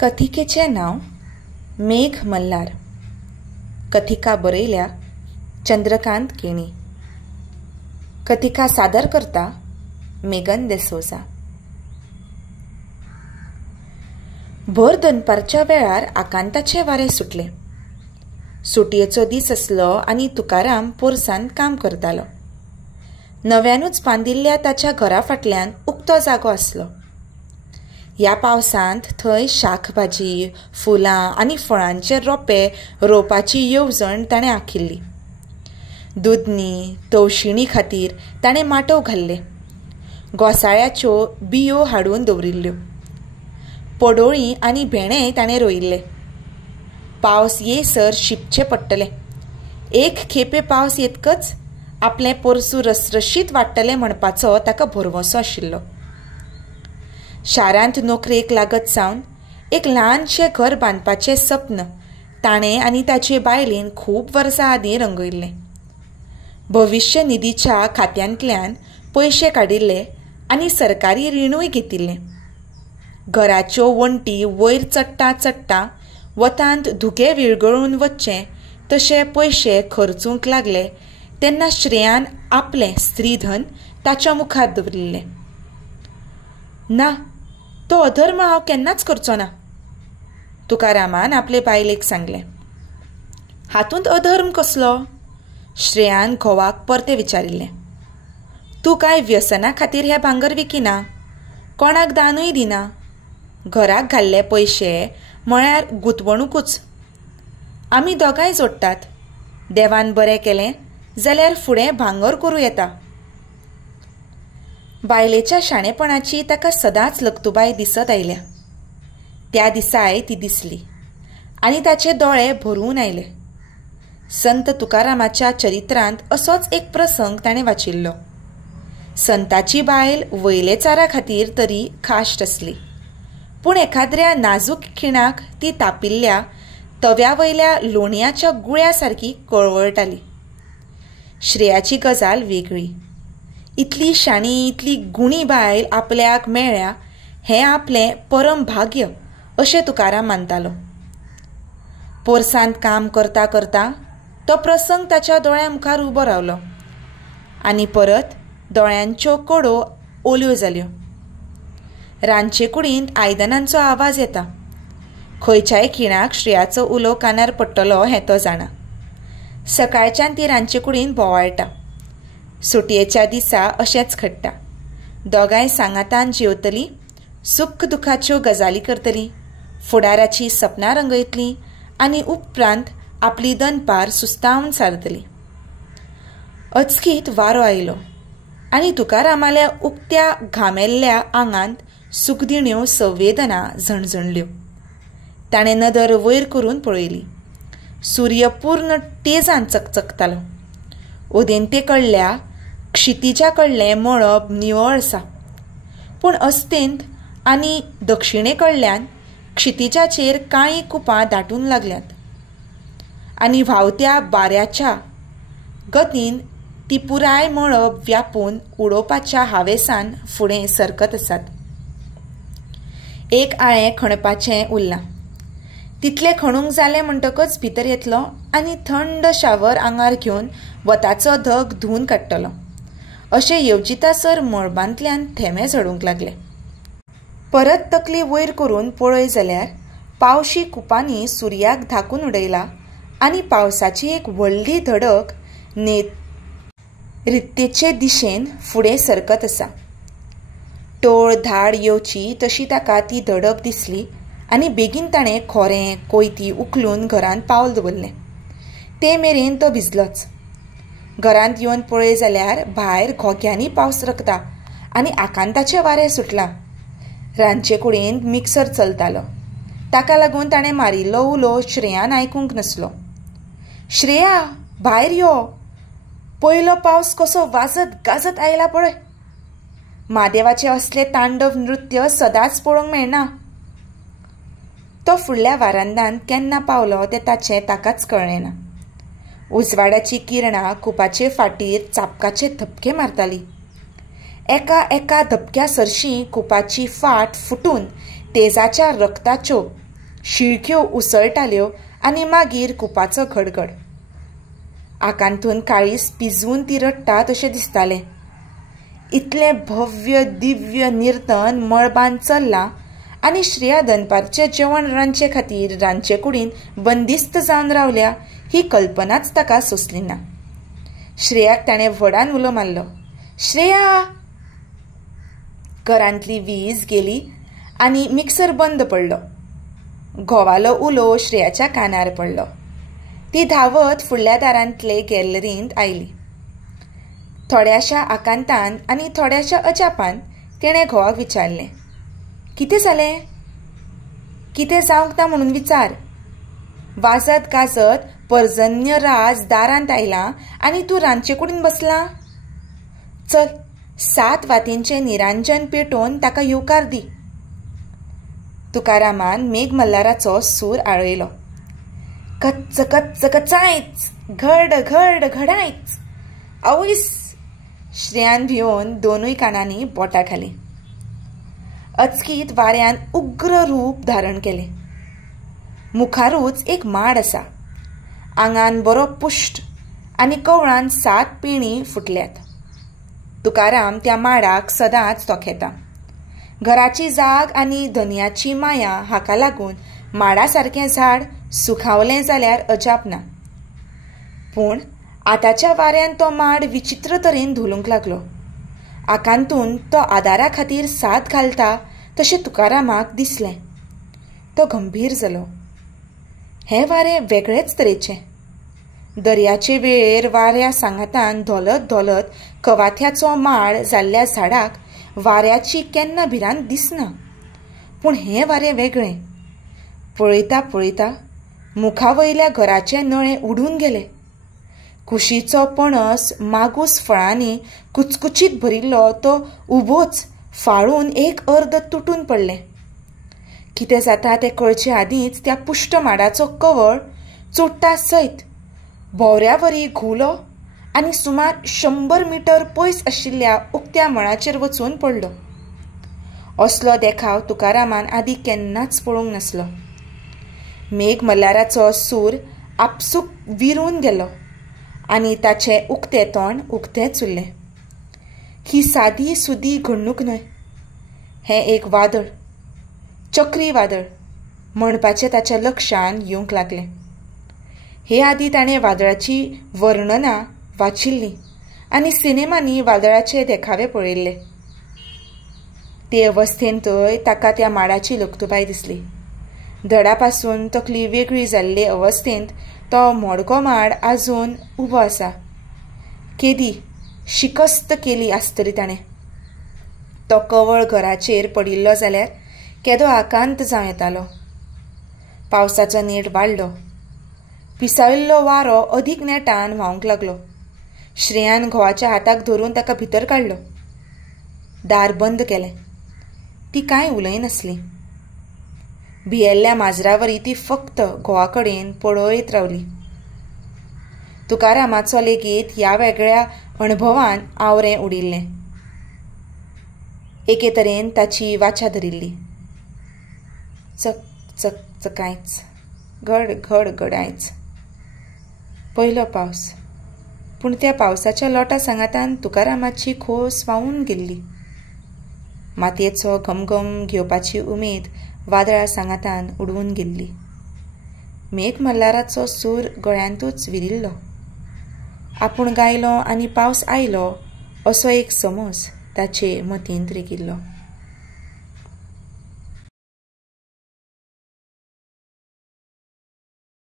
कथिकेचे नाव मेघ मल्हार. कथिका बरयल्या चंद्रकांत केणी. कथिका सादर करता मेगन देसोजा. भर दनपारच्या वेळार आकांताचे वारे सुटले. सुटयेचो दीस आसलो आनी तुकाराम पोरसांत काम करतालो. नव्यानूच बांदिल्ल्या ताच्या घरा फाटल्यान उक्तो जागो आसलो. ह्या पावसांत थंय शाकभाजी, फुलां आनी फळांचे रोंपे रोवपाची येवजण ताणें आंखिल्ली. दुधनी तवशिणी खातीर ताणें माटोव घाल्ले. घोसाळ्याच्यो बियो हाडून दवरिल्ल्यो. पडोळी आनी भेंडेय ताणें रोयिल्ले. पावस येयसर शिंपचें पडटलें. एक खेपे पावस येतकच आपलें पोरसूं रसरशीत वाडटलें म्हणपाचो ताका भरवंसो आशिल्लो. शारांत नोकरेक लागत सावन एक ल्हानशें घर बांदपाचें सपन ताणें आनी ताचे बायलेन खूब वर्सां आदीं रंगयल्लें. भविश्य निधीच्या खात्यांतल्यान पयशे काडिल्ले आनी सरकारी रिणूय घेतिल्लें. घराच्यो वण्टी वयर चडटा चडटा वतांत धुके विरगळून वच्चे तशे पयशे खर्चूंक लागले तेन्ना श्रेयान आपलें स्त्रीधन ताच्या मुखार दवरिल्लें. ना, तो अधर्म हांव केन्नाच करचो ना, तुकारामान आपले बायलेक सांगलें. हातूंत अधर्म कसलो? श्रेयान घोवाक परते विचारिल्लें. तूं कांय व्यसना खातीर हें भांगर विकिना, कोणाक दानूय दिना. घराक घाल्ले पयशे म्हळ्यार गुंतवणूकूच. आमी दोगांय जोडटात. देवान बरें केलें जाल्यार फुडें भांगर करूं येता. बायलेच्या शाणेपणाची ताका सदांच लक्तूबाय दिसत आयल्या. त्या दिसाय ती दिसली आनी ताचे दोळे भरून आयले. संत तुकारामाच्या चरित्रांत असोच एक प्रसंग ताणें वाचिल्लो. संताची बायल वयलेचारा खातीर तरी खाश्ट आसली, पूण एखाद्या नाजूक खिणाक ती तापिल्ल्या तव्या वयल्या लोणयाच्या गुळ्या सारकी कळवळटाली. श्रेयाची गजाल वेगळी. इतली शाणी इतली गुणी बायल आपल्याक मेळ्ळ्या हें आपलें परम भाग्य अशें तुकाराम मानतालो. पोरसांत काम करता करता तो प्रसंग ताच्या दोळ्या मुखार उबो रावलो आनी परत दोळ्यांच्यो कडो ओल्यो जाल्यो. रांदचे कुडींत आयदनांचो आवाज येता. खंयच्याय खिणाक श्रेयाचो उलो कानार पडटलो हें तो जाणा. सकाळच्यान ती रांदचे कुडींत बोवाळटा. सुटयेच्या दिसा अशेंच घडटा. दोगांय सांगातान जेवतलीं, सुख दुखाच्यो गजाली करतलीं, फुडाराची सपनां रंगयतलीं आनी उपरांत आपली दनपार सुस्तावन सारतलीं. अचकीत वारो आयलो आनी तुकारामाल्या उक्त्या घामेल्ल्या आंगांत सुखदिण्यो संवेदना झणझणल्यो. ताणें नदर वयर करून पळयली. सूर्य पूर्ण तेजान चकचकतालो. उदेंते कडल्या क्षितिजा कडलें मळब निवळ आसा, पूण अस्तेंत आनी दक्षिणे कडल्यान क्षितिजाचेर काळीं कुपां दाटून लागल्यात आनी व्हांवत्या बाऱ्याच्या गतीन ती पुराय मळब व्यापून उडोवपाच्या हावेसान फुडें सरकत आसात. एक आळें खणपाचें उरलां. तितलें खणूंक जालें म्हणटकच भितर येतलो आनी थंड शावर आंगार घेवन वताचो धग धुवन काडटलो अशें येवजितासर मळबांतल्यान थेंबे झडूंक लागले. परत तकली वयर करून पळय जाल्यार पावशी कुपांनी सुर्याक धाकून उडयला आनी पावसाची एक व्हडली धडक रित्तेचे दिशेन फुडें सरकत आसा. टोळ धाड येवची तशी ताका ती धडक दिसली आनी बेगीन ताणें खोरें कोयती उखलून घरांत पावल दवरलें. ते मेरेन तो भिजलोच. घरांत येवन पळय जाल्यार भायर घोग्यांनी पावस रकता आनी आकांताचें वारें सुटलां. रांदचे कुडींत मिक्सर चलतालो. ताका लागून ताणें मारिल्लो उलो श्रेयान आयकूंक नासलो. श्रेया, भायर यो, पयलो पावस कसो वाजत गाजत आयला पळय. म्हादेवाचें असलें तांडव नृत्य सदांच पळोवंक मेळना. तो फुडल्या वारांदांत केन्ना पावलो तें ताचें ताकाच कळ्ळें ना. उजवाडाची किरणां कुपाचे फाटीर चापकाचे धपके मारतालीं. एका धपक्या सरशी कुपाची फाट फुटून तेजाच्या रक्ताच्यो शिळक्यो उसळटाल्यो आनी मागीर कुपाचो घडघड. आकांतून काळीस पिजवून ती रडटा तशें दिसतालें. इतलें भव्य दिव्य निर्तन मळबान चल्लां आनी श्रेया दनपारचें जेवण रांदचे खातीर रांदचे कुडीन बंदिस्त जावन रावल्या ही कल्पनाच ताका सोंसली ना. श्रेयाक ताणें व्हडान उलो मारलो, श्रेया! घरांतली वीज गेली आनी मिक्सर बंद पडलो. घोवालो उलो श्रेयाच्या कानार पडलो. ती धांवत फुडल्या दारांतले गॅलरींत आयली. थोड्याशा आकांतान आनी थोड्याशा अजापान तिणें घोवाक विचारलें, कितें जालें? कितें जावंक ना म्हणून विचार. वाजत गाजत पर्जन्य राज दारांत आयलां आनी तूं रांदचे कुडीन बसलां. चल 7 वातींचें निरांजन पेटोवन ताका येवकार दी. तुकारामान मेघ मल्हाराचो सूर आळयलो. कच्च कच्च कचायच, घड घड घडायच, आवयस! श्रेयान भिवून दोनूय कानांनी बोटां घालीं. अचकीत वाऱ्यान उग्र रूप धारण केलें. मुखारूच एक माड आसा. आंगान बरो पुश्ट आनी कवळान 7 पिणी फुटल्यात. तुकाराम त्या माडाक सदांच तोखेता. घराची जाग आनी धन्याची माया हाका लागून माडा सारकें झाड सुखावलें जाल्यार अजाप ना. पूण आतांच्या वाऱ्यान तो माड विचित्र तरेन धुलूंक लागलो. आकांतून तो आदारा खातीर साथ घालता तशें तुकारामाक दिसलें. तो गंभीर जालो. हें वारें वेगळेच तरेचें. दर्याचे वेळेर वाऱ्या सांगातान धोलत धोलत कवाथ्याचो माळ जाल्ल्या झाडाक वाऱ्याची केन्ना भिरांत दिसना. पूण हें वारें वेगळें. पळयता पळयता मुखावयल्या घराचे नळे उडून गेले. कुशीचो पणस मागूस फळांनी कुचकुचीत भरिल्लो तो उबोच फाळून एक अर्द तुटून पडलें. कितें जाता तें कळचे आदींच त्या पुश्ट माडाचो कवळ चोडटा सयत भोवऱ्यावरी घुवलो आनी सुमार 100 मीटर पयस आशिल्ल्या उक्त्या मळाचेर वचून पडलो. असलो देखाव तुकारामान आदीं केन्नाच पळोवंक नासलो. मेघ मल्हाराचो सूर आपसूक विरून गेलो आनी ताचें उक्तें तोंड उक्तेंच उरलें. ही सादी सुदी घडणूक न्हय. हें एक वादळ, चक्रीवादळ म्हणपाचें ताच्या लक्षांत येवंक लागलें. हे आदीं ताणें वादळाची वर्णनां वाचिल्लीं आनी सिनेमांनी वादळाचे देखावे पळयल्ले. ते अवस्थेंतय ताका त्या माडाची लखतुबाय दिसली. धडा पासून तकली वेगळी जाल्ले अवस्थेंत तो मोडको माड आजून उबो आसा. केदी शिकस्त केली आसतली ताणें. तो कवळ घराचेर पडिल्लो जाल्यार केदो आकांत जावं येतालो. पावसाचो नेट वाडलो. पिसाळिल्लो वारो अदीक नेटान व्हांवंक लागलो. श्रेयान घोवाच्या हाताक धरून ताका भितर काडलो. दार बंद केलें. ती कांय उलयनासली. भियेल्ल्या माजरावरी ती फक्त घोवा कडेन पळयत रावली. तुकारामाचो लेगीत ह्या वेगळ्या अणभवान आवरें उडिल्लें. एके तरेन ताची वाचा धरिल्ली. चक चक चकायच, घड घड घडायच. पयलो पावस. पूण त्या पावसाच्या लोटा सांगातान तुकारामाची खोस व्हांवून गेल्ली. मातयेचो घमघम घेवपाची उमेद वादळा सांगातान उडवून गेल्ली. मेघ मल्हाराचो सूर गळ्यांतूच विरिल्लो. आपूण गायलो आनी पावस आयलो असो एक समज ताचे मतींत रिगिल्लो.